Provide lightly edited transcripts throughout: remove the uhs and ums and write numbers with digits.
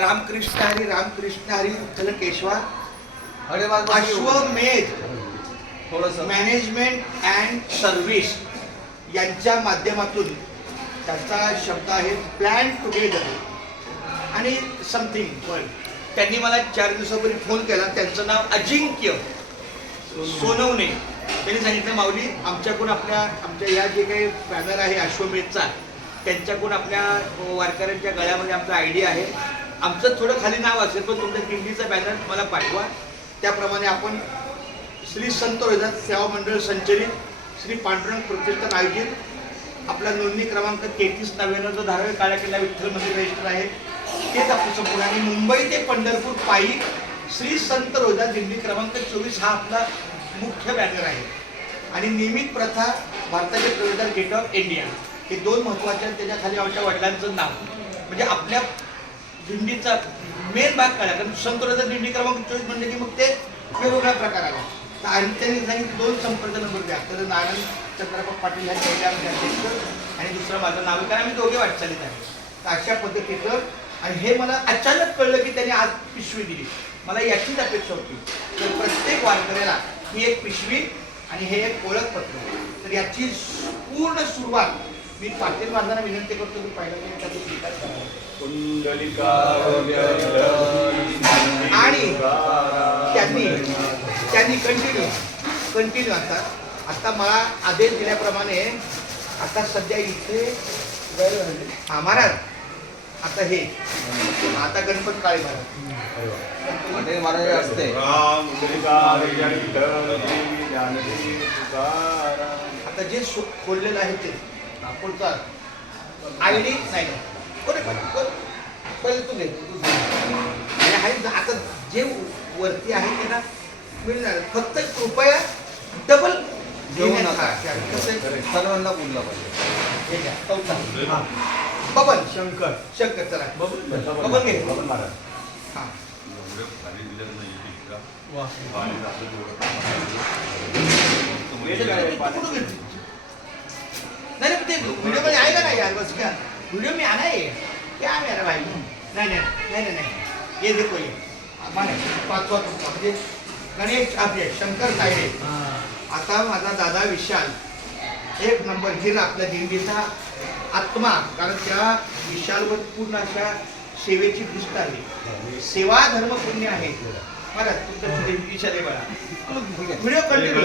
रामकृष्ण हरी विठ्ठल केशवा. अश्वमेध management and service यांच्या माध्यमातून त्याचा शब्द आहे प्लॅन टुगेदर आणि समथिंग. त्यांनी मला 4 दिवसापूर्वी फोन केला. त्यांचं नाव अजिंक्य सोनवणे. त्यांनी सांगितलं माऊली आमच्या या जे काही बॅनर आहे अश्वमेधचा त्यांच्याकडून आपल्या वारकऱ्यांच्या गळ्यामध्ये आमचा आयडी आहे. आमचं थोडं खाली नाव असेल पण तुमच्या दिंडीचा बॅनर मला पाठवा. त्याप्रमाणे आपण श्री संत रोहिदास सेवा मंडळ संचलित श्री पांडुरंग प्रतिष्ठान आयोजित आपला नोंदणी क्रमांक 3399 जो धारावी काळा किल्ला विठ्ठलमध्ये रजिस्टर आहे तेच आपलं संपूर्ण. आणि मुंबई ते पंढरपूर पायी श्री संत रोहिदास दिंडी क्रमांक 24 हा आपला मुख्य बॅनर आहे. आणि नियमित प्रथा भारताचे प्रवेशद्वार गेट ऑफ इंडिया हे 2 महत्त्वाचे. त्याच्या खाली आमच्या वडिलांचं नाव म्हणजे आपल्या दिंडीचा मेन भाग काढा. कारण संत रोहिदास दिंडी क्रमांक 24 म्हणजे की मग ते वेगवेगळ्या प्रकाराला तर आणि त्यांनी सांगितलं 2 संपर्क नंबर द्या. तर नारायण चंद्रकांत पाटील ह्या पहिल्या अध्यक्ष आणि दुसरं माझं नाव कारण आम्ही दोघे वाटचालीत आहे. तर अशा पद्धतीचं. आणि हे मला अचानक कळलं की त्यांनी आज पिशवी दिली. मला याचीच अपेक्षा होती तर प्रत्येक वारकऱ्याला ही एक पिशवी आणि हे एक ओळखपत्र. तर याची पूर्ण सुरुवात मी पाटील महाराजांना विनंती करतो की पहिल्यांदा स्वीकार आणि त्यांनी कंटिन्यू आता मला आदेश दिल्याप्रमाणे आता सध्या इथे महाराज आता हे आता गणपत काळे महाराज असते. आता जे खोललेलं आहे ते पुढचा आयडी नाही पहिले तू घे. आता जे वरती आहे त्यांना मिळणार फक्त कृपया डबल घेऊन सर्वांना बोलला पाहिजे. बबन शंकर चला बबन घे. हा नहीं ते वीडियो में आएगा ना यार. बस क्या वीडियो में आना है क्या मेरा भाई. नहीं ये देखो ये माने 5वां तुमचा म्हणजे गणेश आपले शंकर तायडे. आता माझा दादा विशाल 1 नंबर हिरा आपल्या दिंडीचा आत्मा. कारण त्या विशालवर पूर्ण अशा सेवेची दृष्ट आहे. सेवा धर्म पुण्य आहे. महाराज तुमच्या दिंडीच्या देवाला व्हिडिओ कंटिन्यू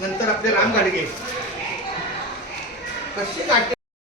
नंतर आपले राम गाडगे कसे काढते.